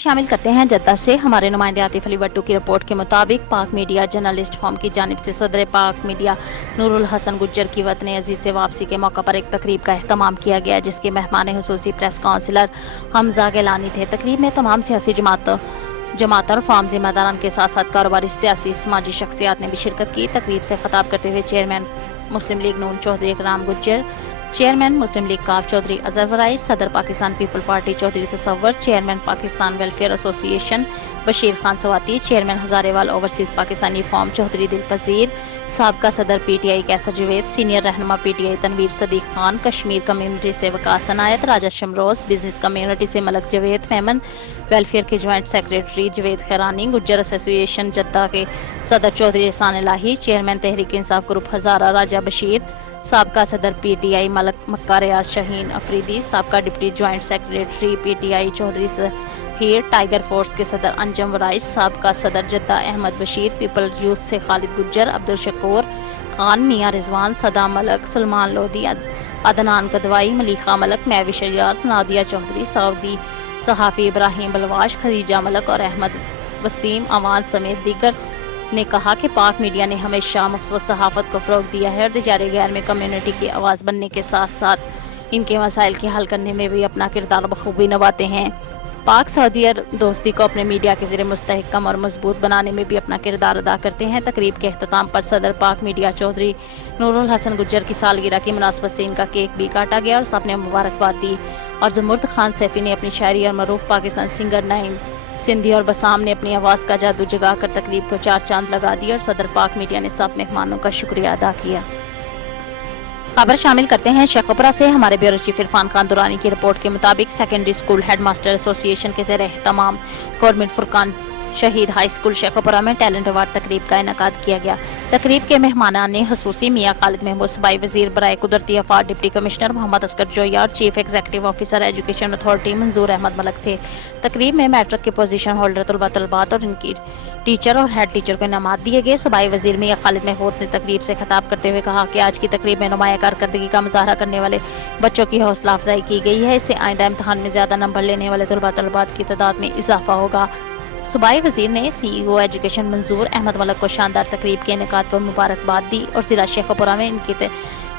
शामिल करते हैं जद्दा से। हमारे नुमाइंदे आतिफ अली भट्टू की रिपोर्ट के मुताबिक पाक मीडिया जर्नलिस्ट फॉर्म की जानिब से सदर पाक मीडिया नूरुल हसन गुज्जर की वतन अजीज से वापसी के मौका पर एक तकरीब का एहतमाम किया गया, जिसके मेहमान खुसूसी प्रेस काउंसिलर हमजा गिलानी थे। तकरीब में तमाम सियासी जमात और फार्म जिम्मेदारान के साथ साथ कारोबारी सियासी समाजी शख्सियात ने भी शिरकत की। तकरीब से खिताब करते हुए चेयरमैन मुस्लिम लीग नून चौधरी इकराम गुज्जर, चेयरमैन मुस्लिम लीग काफ चौधरी अजहर वराई, सदर Pakistan people party Chaudhry Tasawwar, chairman Pakistan welfare association Bashir Khan Swati, chairman Hazarewal overseas Pakistani forum Chaudhry Dilpazir, साबका सदर पीटीआई कैसर जवेद, सीनियर रहनुमा पीटीआई तनवीर सदीक खान, कश्मीर कम्युनिटी से वकास अनायत, राजा शमरोज, बिजनेस कम्युनिटी से मलक जवेद मेमन, वेलफेयर के joint secretary Javed Khairani, Gujjar association Jeddah के सदर चौधरी एहसान इलाही, चेयरमैन तहरीक इंसाफ ग्रुप हजारा राजा बशीर, साबका सदर पीटीआई मलक मक्का रियाज शाहीन अफरीदी, साबका deputy joint secretary PTI Chaudhry Heer, tiger force के सदर अंजम वराइश, साबका सदर Jeddah Ahmed Bashir, people youth से खालिद गुज्जर, अब्दुल शकूर खान, मियां रिजवान, सदाम मलक, सलमान लोधी, अदनान गदवाई, मलिका मलक, महविश अयाज, नादिया चौधरी, सऊदी सहाफ़ी इब्राहिम बलवाश, खदीजा मलक और अहमद वसीम अवान समेत दीगर ने कहा कि पाक मीडिया ने हमेशा मुस्बत सहाफ़त को फ़रोग़ दिया है और तिजारी गैर में कम्युनिटी की आवाज़ बनने के साथ साथ इनके मसाइल के हल करने में भी अपना किरदार बखूबी निभाते हैं। पाक सऊदी दोस्ती को अपने मीडिया के ज़रिए मुस्तहकम और मजबूत बनाने में भी अपना किरदार अदा करते हैं। तकरीब के अख्ताम पर सदर पाक मीडिया चौधरी नूरुल हसन गुज्जर की सालगिरह की मुनासबत से इनका केक भी काटा गया और सबने मुबारकबाद दी। और जमुर्द खान सैफी ने अपनी शायरी और मरूफ पाकिस्तान सिंगर नईम सिंधी और बसाम ने अपनी आवाज़ का जादू जगा कर तकरीब को चार चांद लगा दिया और सदर पाक मीडिया ने सब मेहमानों का शुक्रिया अदा किया। खबर शामिल करते हैं शेखपुरा से। हमारे ब्यूरो चीफ इरफान खान दुरानी की रिपोर्ट के मुताबिक सेकेंडरी स्कूल हेडमास्टर एसोसिएशन के ज़रिए तमाम गवर्नमेंट फुरकान शहीद हाई स्कूल शेखपुरा में टैलेंट अवार्ड तकरीब का इनेकाद किया गया। तकरीब के मेहमानान ने खसूसी मियाँ खालिद महमूद सूबाई वजीर बराए कुदरती आफात डिप्टी कमिश्नर मोहम्मद असगर जोया और chief executive officer education authority मंजूर अहमद मलक थे। तकरीब में मैट्रिक के पोजीशन होल्डर तलबा तलबात और इनकी टीचर और हेड टीचर को इनामात दिए गए। सूबाई वजीर मियाँ खालिद महमूद ने तकरीब से खिताब करते हुए कहा कि आज की तकरीब में नुमाया कारकर्दगी का मुजाहरा करने वाले बच्चों की हौसला अफजाई की गई है। इससे आइंदा इम्तहान में ज्यादा नंबर लेने वाले तलबा तलबात की तादाद में इजाफा होगा। सूबाई वजीर ने CEO एजुकेशन मंजूर अहमद मलक को शानदार तकरीब के इनेकाद पर मुबारकबाद दी और जिला शेखपुरा में इनकी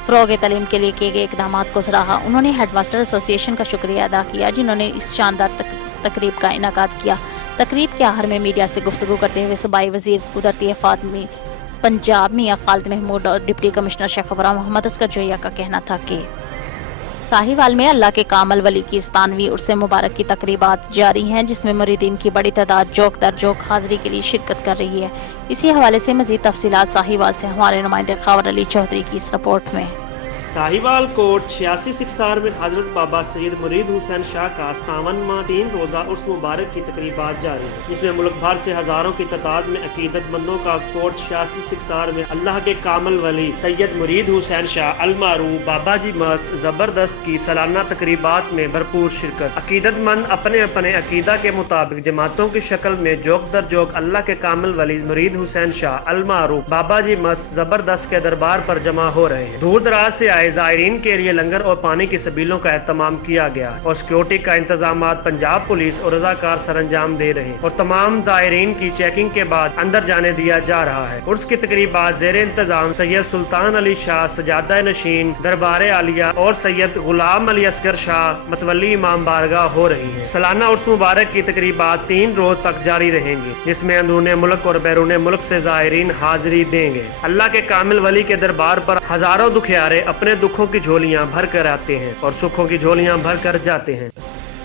फ़रोग़ तालीम के लिए किए गए इक़दामात को सराहा। उन्होंने हेडमास्टर एसोसिएशन का शुक्रिया अदा किया जिन्होंने इस शानदार तकरीब का इनेकाद किया। तकरीब के आखिर में मीडिया से गुफ्तगू करते हुए सूबाई वजीर कुदरती आफात में पंजाब मियाँ खालिद महमूद और डिप्टी कमिश्नर शेखपुरा मोहम्मद असगर जोया का कहना था कि साहिवाल में अल्लाह के कामल वली की इस्तानवी उर्स मुबारक की तकरीबात जारी हैं, जिसमें मुरीदीन की बड़ी तादाद जोक दर जोक हाजिरी के लिए शिरकत कर रही है। इसी हवाले से मजीद तफसीलात साहिवाल से हमारे नुमाइंदे खबर अली चौधरी की इस रिपोर्ट में। साहिवाल कोट 86 सिक्सार में हजरत बाबा सैयद मुरीद हुसैन शाह का 57वां 3 रोज़ा उर्स मुबारक की तकरीबात जारी है, जिसमें मुल्क भर से हजारों की तादाद में अकीदतमंदों का कोट 86 सिक्सार में अल्लाह के कामल वली सैयद मुरीद हुसैन शाह अलमारूफ बाबा जी मस्जिद जबरदस्त की सालाना तकरीबात में भरपूर शिरकत। अकीदतमंद अपने अपने अकीदा के मुताबिक जमातों की शक्ल में जोक दर जोक अल्लाह के कामल वली मुरीद हुसैन शाह अलमारूफ बाबा जी मस्जिद जबरदस्त के दरबार पर जमा हो रहे हैं। दूर दराज से ज़ायरीन के लिए लंगर और पानी की सबीलों का एहतमाम किया गया और सिक्योरिटी का इंतजाम पंजाब पुलिस और रजाकार सरंजाम दे रहे हैं और तमाम ज़ायरीन की चेकिंग के बाद अंदर जाने दिया जा रहा है। उर्स की तकरीबात ज़ेर इंतजाम सैयद सुल्तान अली शाह सजादा नशीन दरबार आलिया और सैयद गुलाम अली असगर शाह मतवली इमाम बारगाह हो रही है। सालाना उर्स मुबारक की तकरीबात 3 रोज तक जारी रहेंगी, जिसमें अंदरून मुल्क और बैरून मुल्क से ज़ायरीन हाजिरी देंगे। अल्लाह के कामिल वली के दरबार पर हजारों दुखियारे अपने दुखों की झोलियां भर कर आते हैं और सुखों की झोलियां भर कर जाते हैं।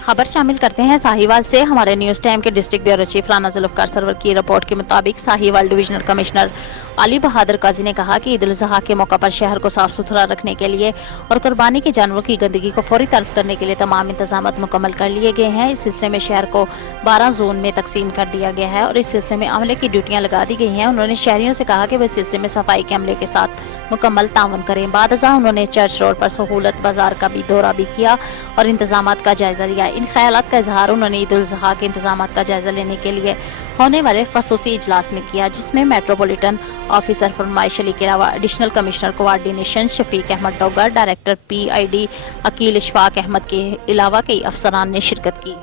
खबर शामिल करते हैं साहिवाल से। हमारे न्यूज़ टाइम के district bureau chief Rana Zulfiqar Sarwar की रिपोर्ट के मुताबिक साहिवाल डिविजनल कमिश्नर अली बहादुर काजी ने कहा कि ईद उल अज़हा के मौका पर शहर को साफ सुथरा रखने के लिए और कुर्बानी के जानवरों की गंदगी को फौरी तर्क करने के लिए तमाम इंतजाम मुकम्मल कर लिए गए हैं। इस सिलसिले में शहर को 12 जोन में तकसीम कर दिया गया है और इस सिलसिले में अमले की ड्यूटियां लगा दी गई हैं। उन्होंने शहरियों से कहा कि वो इस सिलसिले में सफाई के अमले के साथ मुकम्मल तावन करें। बाद अज़ा उन्होंने चर्च रोड पर सहूलत बाजार का भी दौरा भी किया और इंतजामात का जायजा लिया। इन ख्यालात का इजहार उन्होंने ईद उल अज़हा के इंतजामात का जायजा लेने के लिए होने वाले खसूसी इजलास में किया, जिसमें मेट्रोपॉलिटन ऑफिसर फरमाइश अली के अलावा additional commissioner coordination Shafiq Ahmad Dogar, director PID Aqeel Ishfaq Ahmad के अलावा कई अफसरान ने शिरकत की।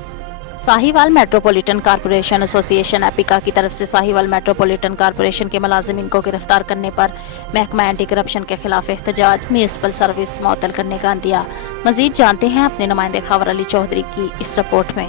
साहिवाल मेट्रोपॉलिटन कॉरपोरेशन एसोसिएशन एपिका की तरफ से साहिवाल मेट्रोपॉलिटन कॉरपोरेशन के मुलाजिमीन को गिरफ्तार करने पर महकमा एंटी करप्शन के खिलाफ एहतजाज, म्यूनिसिपल सर्विस मुअत्तल करने का दिया। मजीद जानते हैं अपने नुमाइंदे खबर अली चौधरी की इस रिपोर्ट में।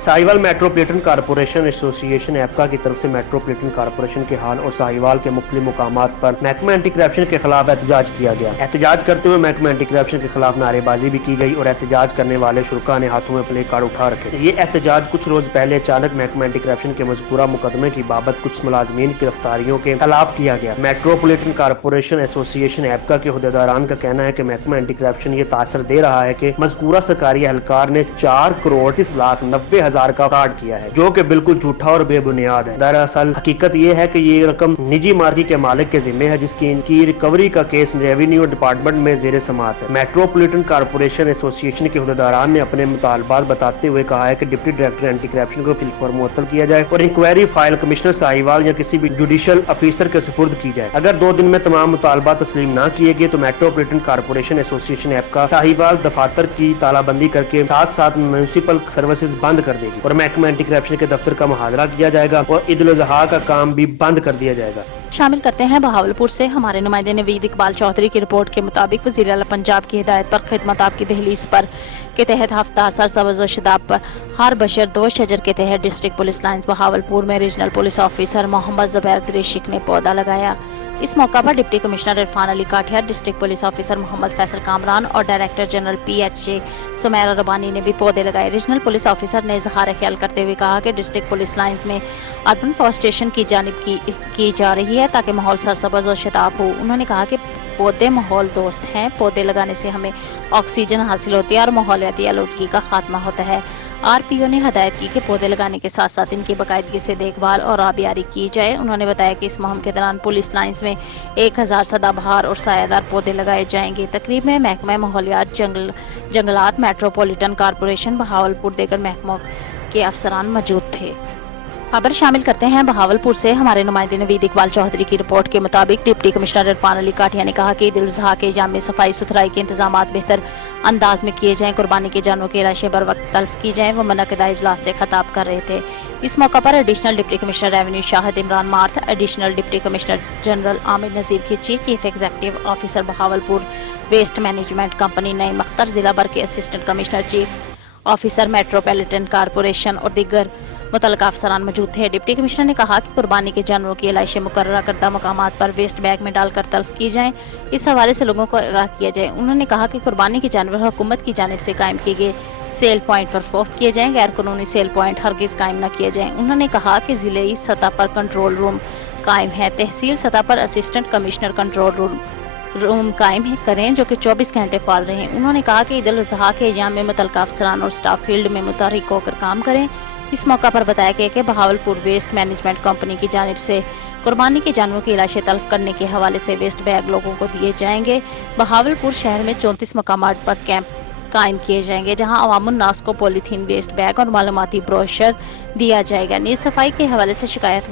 साहिवाल मेट्रोपॉलिटन कॉरपोरेशन एसोसिएशन एपका की तरफ से मेट्रोपॉलिटन कॉरपोरेशन के हाल और साहिवाल के मुख्तलिफ मुकामात पर महकमा एंटी करप्शन के खिलाफ एहतजाज किया गया। एहतजाज करते हुए महकमा एंटी करप्शन के खिलाफ नारेबाजी भी की गई और एहतजाज करने वाले शुरका ने हाथों में प्ले कार्ड उठा रखे। ये एहतजाज कुछ रोज पहले अचानक महकमा एंटी करप्शन के मज़कूरा मुकदमे की बाबत कुछ मुलाजमीन की गिरफ्तारियों के खिलाफ किया गया। मेट्रोपॉलिटन कॉरपोरेशन एसोसिएशन एपका के हुदेदारान का कहना है कि महकमा एंटी करप्शन ये तासर दे रहा है कि मज़कूरा सरकारी एहलकार ने 4,30,90,000 का फ्रॉड किया है, जो कि बिल्कुल झूठा और बेबुनियाद है। दरअसल हकीकत ये है कि ये रकम निजी मार्गी के मालिक के जिम्मे है, जिसकी इनकी रिकवरी का केस रेवेन्यू डिपार्टमेंट में ज़ेरे समाअत है। मेट्रोपॉलिटन कॉरपोरेशन एसोसिएशन के हुदेदारान ने अपने मुतालबात बताते हुए कहा है कि डिप्टी डायरेक्टर एंटी करप्शन को फिलफौर मुअत्तल किया जाए और इंक्वायरी फाइल कमिश्नर साहिवाल या किसी भी जुडिशल अफीसर के सुपुर्द की जाए। अगर 2 दिन में तमाम मुतालबात तस्लीम न किए गए तो मेट्रोपॉलिटन कॉरपोरेशन एसोसिएशन एपका साहिवाल दफातर की तालाबंदी करके साथ साथ म्यूनिसिपल सर्विसेज बंद कर देगी और महकमा एंटी करप्शन के दफ्तर का मुहाजरा किया जाएगा और ईद उल अज़हा का काम भी बंद कर दिया जाएगा। शामिल करते हैं बहावलपुर से हमारे नुमाइंदे नवीद इकबाल चौधरी की रिपोर्ट के मुताबिक वज़ीर आला पंजाब की हिदायत पर खिदमत आपकी दहलीज पर के तहत हफ्ता सरसब्ज़ व शदाब पर हर बशर 2 शजर के तहत डिस्ट्रिक्ट पुलिस लाइन्स बहावलपुर में regional police officer Mohammad Zubair Qureshi ने पौधा लगाया। इस मौका पर deputy commissioner Irfan Ali Kathia, district police officer Mohammad Faisal Kamran और director general PHA Sumaira Rabbani ने भी पौधे लगाए। रीजनल पुलिस ऑफिसर ने इजहार ख्याल करते हुए कहा कि डिस्ट्रिक्ट पुलिस लाइन्स में अर्बन फॉरेस्टेशन की जानिब की जा रही है ताकि माहौल सरसब्ज़ और शदाब हो। उन्होंने कहा कि पौधे माहौल दोस्त हैं, पौधे लगाने से हमें ऑक्सीजन हासिल होती है और माहौलियाती आलूदगी का खात्मा होता है। RPO ने हदायत की कि पौधे लगाने के साथ साथ इनकी बाकायदगी से देखभाल और आबियारी की जाए। उन्होंने बताया कि इस मुहिम के दौरान पुलिस लाइन्स में 1000 सदाबहार और सायादार पौधे लगाए जाएंगे। तकरीब में महकमा माहौलियात, जंगलात, मेट्रोपॉलिटन कॉरपोरेशन बहावलपुर देगर महकमों के अफसरान मौजूद थे। खबर शामिल करते हैं बहावलपुर से हमारे नुमाइंदे नवीद इकबाल चौधरी की रिपोर्ट के मुताबिक डिप्टी कमिश्नर इरफान अली काठिया ने कहा कि ईद उल अज़हा के जाम में सफाई सुथराई के इंतजाम बेहतर अंदाज में किए जाएं, कुर्बानी के जानवरों की लाशें बर वक्त तल्फ की जाएं। वो मुनक़िदा इजलास से खिताब कर रहे थे। इस मौका पर additional deputy commissioner revenue Shahid Imran Marth, additional deputy commissioner general Amir Nazir Khichi, chief executive officer Bahawalpur waste management company Naeem Akhtar, जिला भर के assistant commissioner, chief officer metropolitan corporation और दीगर मुतल्लिका अफसरान मौजूद थे। डिप्टी कमिश्नर ने कहा कि कुर्बानी के जानवरों की लाशें मुकर्रर करदा मकामात पर वेस्ट बैग में डालकर तल्फ की जाएं। इस हवाले से लोगों को आगाह किया जाए। उन्होंने कहा कि कुर्बानी के जानवर हुकूमत की जानिब से कायम किए गए सेल पॉइंट पर फरोख्त किए जाएं, गैर कानूनी सेल पॉइंट हरगिज कायम न किए जाएं। उन्होंने कहा कि जिले सतह पर कंट्रोल रूम कायम है, तहसील सतह पर असिस्टेंट कमिश्नर कंट्रोल रूम कायम करें जो कि 24 घंटे फाल रहे। उन्होंने कहा कि ईद उल अज़हा के अय्याम में मुतल्लिका अफसरान और स्टाफ फील्ड में मुतहर्रिक होकर काम करें। इस मौका पर बताया गया कि बहावलपुर वेस्ट मैनेजमेंट कंपनी की जानिब से कुर्बानी के जानवरों की लाशें तल्फ करने के हवाले से वेस्ट बैग लोगों को दिए जाएंगे। बहावलपुर शहर में 34 मकामात पर कैंप कायम किए जाएंगे जहां अवामुन नास को पॉलीथीन वेस्ट बैग और मालूमाती ब्रोशर दिया जाएगा। नीज सफाई के हवाले से शिकायत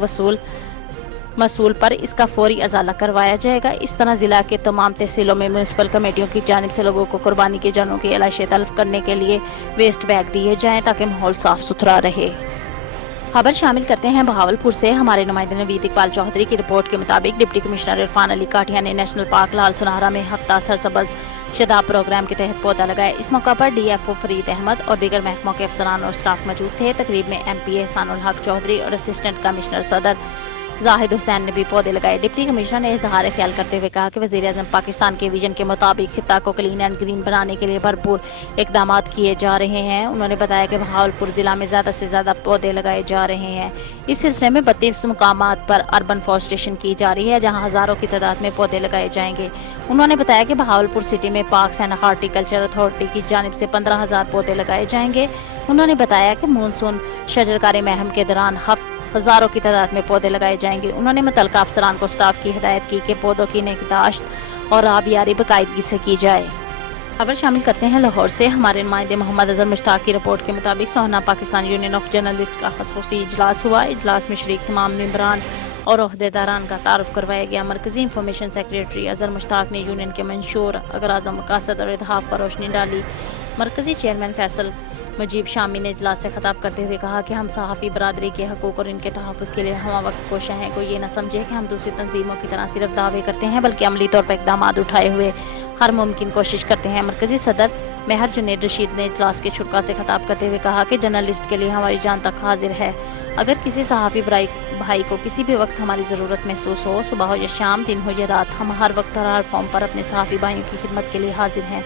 मसूल पर इसका फौरी अजाला करवाया जाएगा। इस तरह जिला के तमाम तहसीलों में म्यूनिसिपल कमेटियों की जानिब से लोगों को कुर्बानी के जानवरों की लाशें तल्फ करने के लिए वेस्ट बैग दिए जाएं ताकि माहौल साफ सुथरा रहे। खबर शामिल करते हैं बहावलपुर से हमारे नुमाइंदे नवीद इकबाल चौधरी की रिपोर्ट के मुताबिक डिप्टी कमिश्नर इरफान अली काठिया ने नेशनल पार्क लाल सुनहरा में हफ्ता सरसब्ज़ शदाब प्रोग्राम के तहत पौधा लगाया। इस मौका पर DFO फरीद अहमद और दीगर महकमों के अफसरान और स्टाफ मौजूद थे। तकरीब में MP एहसानुल हक चौधरी और असिस्टेंट कमिश्नर सदर जाहिद हुसैन ने भी पौधे लगाए। डिप्टी कमिश्नर ने इजहार ख्याल करते हुए कहा कि वज़ीर-ए-आज़म पाकिस्तान के विजन के मुताबिक खित्ता को क्लीन एंड ग्रीन बनाने के लिए भरपूर इकदाम किए जा रहे हैं। उन्होंने बताया कि बहावलपुर जिला में ज़्यादा से ज़्यादा पौधे लगाए जा रहे हैं। इस सिलसिले में 32 मुकामात पर अर्बन फॉरेस्टेशन की जा रही है जहाँ हज़ारों की तादाद में पौधे लगाए जाएंगे। उन्होंने बताया कि बहावलपुर सिटी में पार्क्स एंड हॉर्टिकल्चर अथॉरिटी की जानिब से 15,000 पौधे लगाए जाएंगे। उन्होंने बताया कि मानसून शजरकारी महम के दौरान हज़ारों की तादाद में पौधे लगाए जाएंगे। उन्होंने मुतल्लिका अफसरान को स्टाफ की हिदायत की कि पौधों की निगहदाश्त और आबियारी बाकायदगी से की जाए। खबर शामिल करते हैं लाहौर से हमारे नुमाइंदे मोहम्मद अजहर मुश्ताक की रिपोर्ट के मुताबिक सोहना पाकिस्तान यूनियन ऑफ जर्नलिस्ट का खसूसी इजलास हुआ। इजलास में शरीक तमाम मेंबरान और ओहदेदारान का तारुफ करवाया गया। मरकजी इंफॉर्मेशन सेक्रेटरी अजहर मुश्ताक ने यूनियन के मंशूर अगराज़ व मकासद और अहदाफ पर रोशनी डाली। मरकजी चेयरमैन फैसल مجیب شامی نے اجلاس سے خطاب کرتے ہوئے کہا کہ ہم صحافی برادری کے حقوق اور ان کے تحفظ کے لیے ہمہ وقت کوشاں ہیں. کوئی یہ نہ سمجھے کہ ہم دوسری تنظیموں کی طرح صرف دعوے کرتے ہیں بلکہ عملی طور پر اقدامات اٹھائے ہوئے ہر ممکن کوشش کرتے ہیں. مرکزی صدر مہر جنید رشید نے اجلاس کے شرکاء سے خطاب کرتے ہوئے کہا کہ جرنلسٹ کے لیے ہماری جان تک حاضر ہے. اگر کسی صحافی بھائی کو کسی بھی وقت ہماری ضرورت محسوس ہو، صبح ہو یا شام، دن ہو یا رات، ہم ہر وقت اور ہر فارم پر اپنے صحافی بھائیوں کی خدمت کے لیے حاضر ہیں.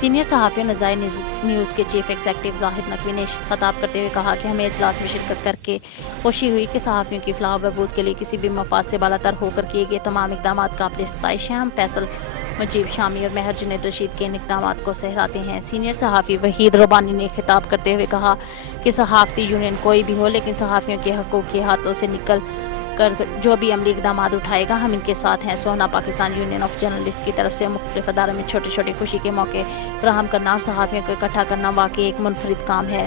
سینئر صحافی اور نظائر نیوز کے چیف ایگزیکٹو زاہد نقوی نے خطاب کرتے ہوئے کہا کہ ہمیں اجلاس میں شرکت کر کے خوشی ہوئی کہ صحافیوں کی فلاح و بہبود کے لیے کسی بھی مفاد سے بالاتر ہو کر کیے گئے تمام اقدامات قابل ستائش ہیں. ہم فیصل مجیب شامی اور مہر جنید رشید کے ان اقدامات کو سراہتے ہیں. سینئر صحافی وحید ربانی نے خطاب کرتے ہوئے کہا کہ صحافتی یونین کوئی بھی ہو لیکن صحافیوں کے حقوق کے ہاتھوں سے نکل کر جو بھی عملی اقدامات اٹھائے گا ہم ان کے ساتھ ہیں. سوہنا پاکستان یونین آف جرنلسٹ کی طرف سے مختلف اداروں میں چھوٹے چھوٹے خوشی کے موقع فراہم کرنا اور صحافیوں کو اکٹھا کرنا واقعی ایک منفرد کام ہے.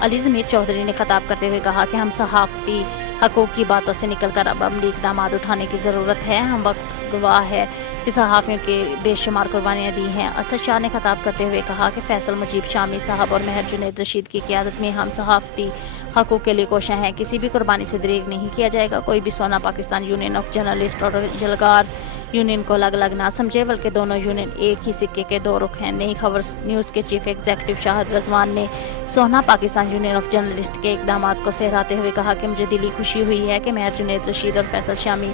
علی ضمیر چودھری نے خطاب کرتے ہوئے کہا کہ ہم صحافتی حقوق کی باتوں سے نکل کر اب عملی اقدامات اٹھانے کی ضرورت ہے. ہم وقت گواہ ہے کہ صحافیوں کے بے شمار قربانیاں دی ہیں. اسد شاہ نے خطاب کرتے ہوئے کہا کہ فیصل مجیب شامی صاحب اور مہر جنید رشید کی قیادت میں ہم صحافتی حقوق کے لیے کوشاں ہیں. کسی بھی قربانی سے دریغ نہیں کیا جائے گا. کوئی بھی سونا پاکستان یونین آف جرنلسٹ اور یلغار یونین کو الگ الگ نہ سمجھے بلکہ دونوں یونین ایک ہی سکے کے دو رخ ہیں. نئی خبر نیوز کے چیف ایگزیکٹو شاہد رضوان نے سوہنا پاکستان یونین آف جرنلسٹ کے اقدامات کو سراہتے ہوئے کہا کہ مجھے دلی خوشی ہوئی ہے کہ مہر جنید رشید اور فیصل شامی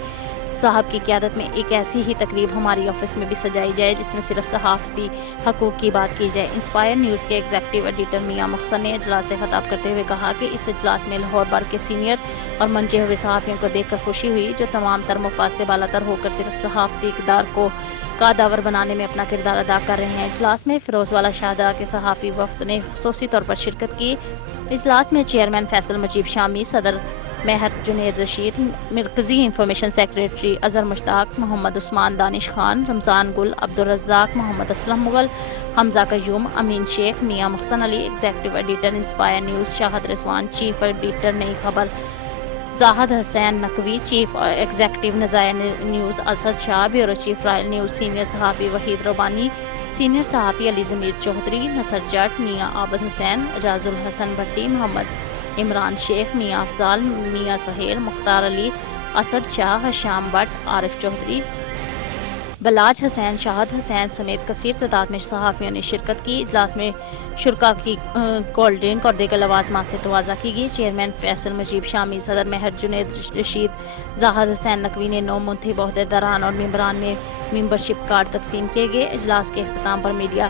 صاحب کی قیادت میں ایک ایسی ہی تقریب ہماری آفس میں بھی سجائی جائے جس میں صرف صحافتی حقوق کی بات کی جائے. انسپائر نیوز کے ایگزیکٹو ایڈیٹر میاں مخصر نے اجلاس سے خطاب کرتے ہوئے کہا کہ اس اجلاس میں لاہور بھر کے سینئر اور منجے ہوئے صحافیوں کو دیکھ کر خوشی ہوئی جو تمام تر مفاد سے بالاتر ہو کر صرف صحافتی اقدار کو قادر بنانے میں اپنا کردار ادا کر رہے ہیں. اجلاس میں فیروز والا شاہدرہ کے صحافی وفد نے خصوصی طور پر شرکت کی. اجلاس میں چیئرمین فیصل مجیب شامی، صدر مہر جنید رشید، مرکزی information secretary Azhar Mushtaq, Muhammad Usman Danish Khan, Ramzan Gul, Abdul Razzaq, Muhammad Aslam Mughal, Hamza Qayyum, Amin Sheikh, Mian Mohsin Ali, executive editor inspire news Shahid Rizwan, chief editor Nai Khabar Zahid Hussain Naqvi, chief executive Nazair news Asad Shah, bureau chief royal news senior صحافی وحید ربانی، سینئر صحافی علی ضمیر چودھری، نصر جٹ، میاں عابد حسین، اعجاز الحسن بھٹی، محمد عمران شیخ، میاں افضال، میاں سہیل، مختار علی، اسد شاہ، حشام بٹ، عارف چودھری، بلاج حسین، شاہد حسین سمیت کثیر تعداد میں صحافیوں نے شرکت کی. اجلاس میں شرکاء کی کولڈ ڈرنک اور دیگر لوازمات سے توازہ کی گئی. چیئرمین فیصل مجیب شامی، صدر مہر جنید رشید، زاہد حسین نقوی نے نو منتخب عہدیداران اور ممبران میں ممبرشپ کارڈ تقسیم کیے گئے. اجلاس کے اختتام پر میڈیا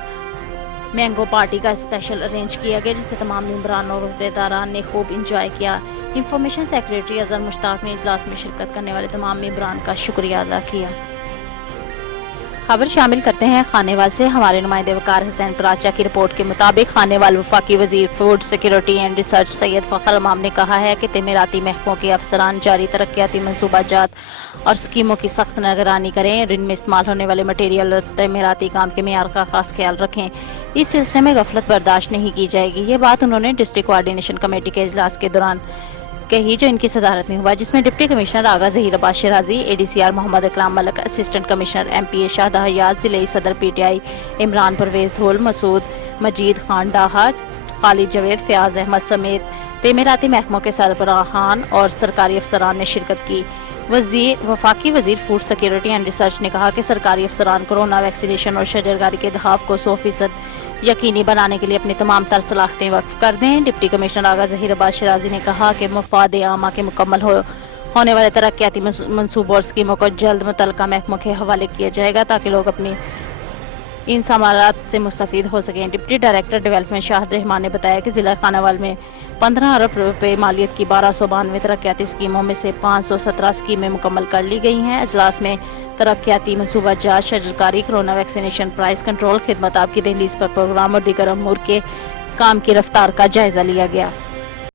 مینگو پارٹی کا اسپیشل ارینج کیا گیا جسے تمام ممبران اور عہدیداران نے خوب انجوائے کیا. انفارمیشن سیکریٹری اظہر مشتاق نے اجلاس میں شرکت کرنے والے تمام ممبران کا شکریہ ادا کیا. خبر شامل کرتے ہیں خانیوال سے. ہمارے نمائندے وقار حسین پراچا کی رپورٹ کے مطابق خانیوال وفاقی وزیر فوڈ سیکیورٹی اینڈ ریسرچ سید فخر امام نے کہا ہے کہ تعمیراتی محکموں کے افسران جاری ترقیاتی منصوبہ جات اور اسکیموں کی سخت نگرانی کریں اور ان میں استعمال ہونے والے مٹیریل اور تعمیراتی کام کے معیار کا خاص خیال رکھیں. اس سلسلے میں غفلت برداشت نہیں کی جائے گی. یہ بات انہوں نے ڈسٹرکٹ کوآرڈینیشن کمیٹی کے اجلاس کے دوران کہی جو ان کی صدارت میں ہوا جس میں deputy commissioner Agha Zaheer Abbas Shirazi, A D C R Muhammad Ikram Malik, assistant commissioner M P A Shahida Hayat, ضلعی صدر P T I Imran Pervez Dhol, Masood مجید خان ڈاہا، خالد جاوید، فیاض احمد سمیت تعمیراتی محکموں کے سربراہان اور سرکاری افسران نے شرکت کی. وفاقی وزیر فوڈ سیکیورٹی اینڈ ریسرچ نے کہا کہ سرکاری افسران کورونا ویکسینیشن اور شجرکاری کے دھاف کو 100% یقینی بنانے کے لیے اپنی تمام تر صلاحیتیں وقف کر دیں. ڈپٹی کمشنر آغا ظہیر عباس شیرازی نے کہا کہ مفاد عامہ کے مکمل ہونے والے ترقیاتی منصوبوں اور اسکیموں کو جلد متعلقہ محکموں کے حوالے کیا جائے گا تاکہ لوگ اپنی ان ثمرات سے مستفید ہو سکیں. ڈپٹی ڈائریکٹر ڈیولپمنٹ شاہد رحمان نے بتایا کہ ضلع خانیوال میں 15 ارب روپے مالیت کی 1292 ترقیاتی اسکیموں میں سے 517 اسکیمیں مکمل کر لی گئی ہیں. اجلاس میں ترقیاتی منصوبہ جات، شجرکاری، کورونا ویکسینیشن، پرائز کنٹرول، خدمات کی دہلیز پر پروگرام اور دیگر امور کے کام کی رفتار کا جائزہ لیا گیا.